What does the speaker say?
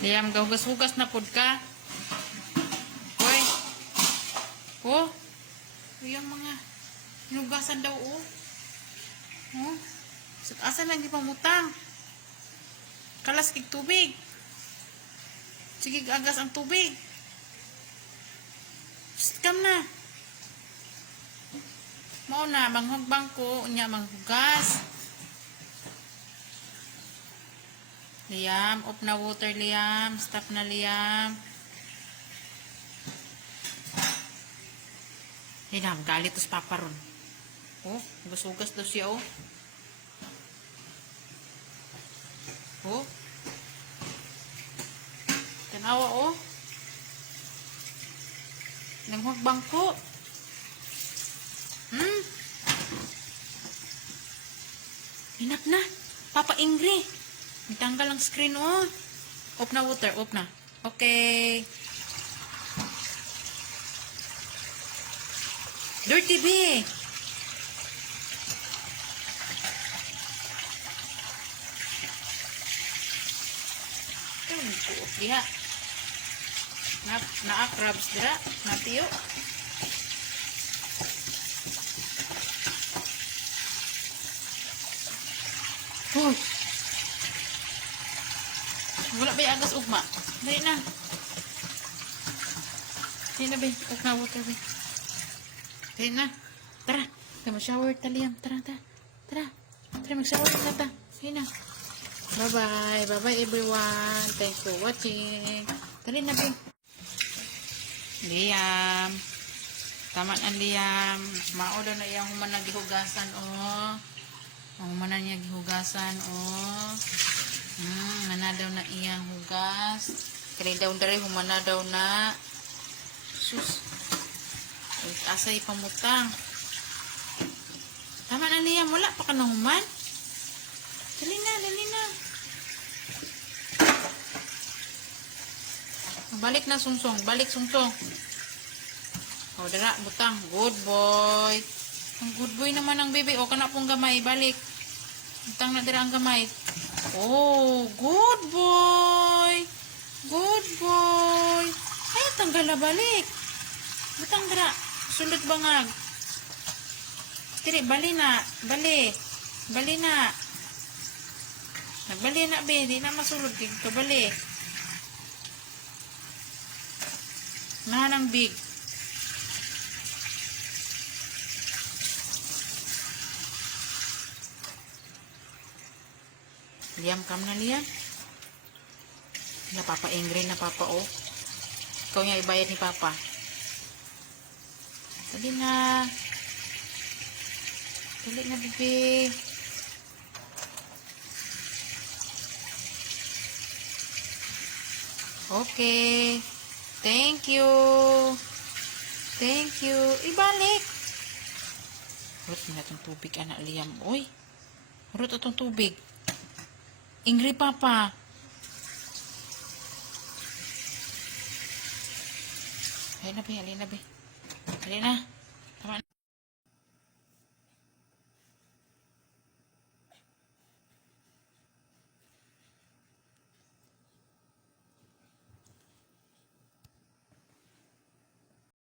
Liam, gahugas-hugas na pod ka. Hoy. Oh. Yung mga hinugasan daw, oh. Oh. Asa lang ipamutang. Kalas kig tubig. Sige, agas ang tubig. Kam na. Mao na, manghugbang ko, unya manghugas. Liam, off na water, Liam. Stop na, Liam. Liam, galit tos papa ron. Oh, hugas-hugas daw siya, oh. Oh. Tanawa, oh. Nanghugbang ko. Inap na. Papa Ingri. Itanggal ang screen, oh. Off na water, off na. Okay. Dirty B. Ito, nagpuot diha. Na-crabs dira. Natiyo. Oh. Wala ba yung agas ugma? Dali na. Dali na ba? Ug na water ba? Dali na. Tara. Tara mag-shower taliyam. Tara, tara. Tara. Tara mag-shower na ta. Dali na. Bye-bye. Bye-bye everyone. Thanks for watching. Dali na ba? Liam. Tama na Liam. Mao daw na iyang human nagihugasan, oh. Ang human na niya gihugasan, oh. Mana daw na iyang hugas. Kani daw dari humana daw na. Sus. Asay pamutang. Tama na Liam, wala pa ka na human. Dali na, dali na. Balik na sungsong, balik sungsong. O dara, butang. Good boy. Ang good boy naman ang baby. O kana pong gamay, balik. Butang na dira ang gamay. Oh, good boy. Good boy. Ay, tanggal na balik. Butang dira. Sulod bangag. Tiri, bali na. Bali. Bali na. Nagbali na, be. Di na masulod. Dito, bali. Nahanang big. Liam, kam na Liam. Na Papa Ingrid na Papa, oh. Ikaw niya ibayad ni Papa. Dali na. Dali na, bebe. Okay. Thank you. Thank you. Ibalik. Hurot na itong tubig, anak Liam. Uy. Hurot itong tubig. Ingri Papa. Halina be, halina be. Halina.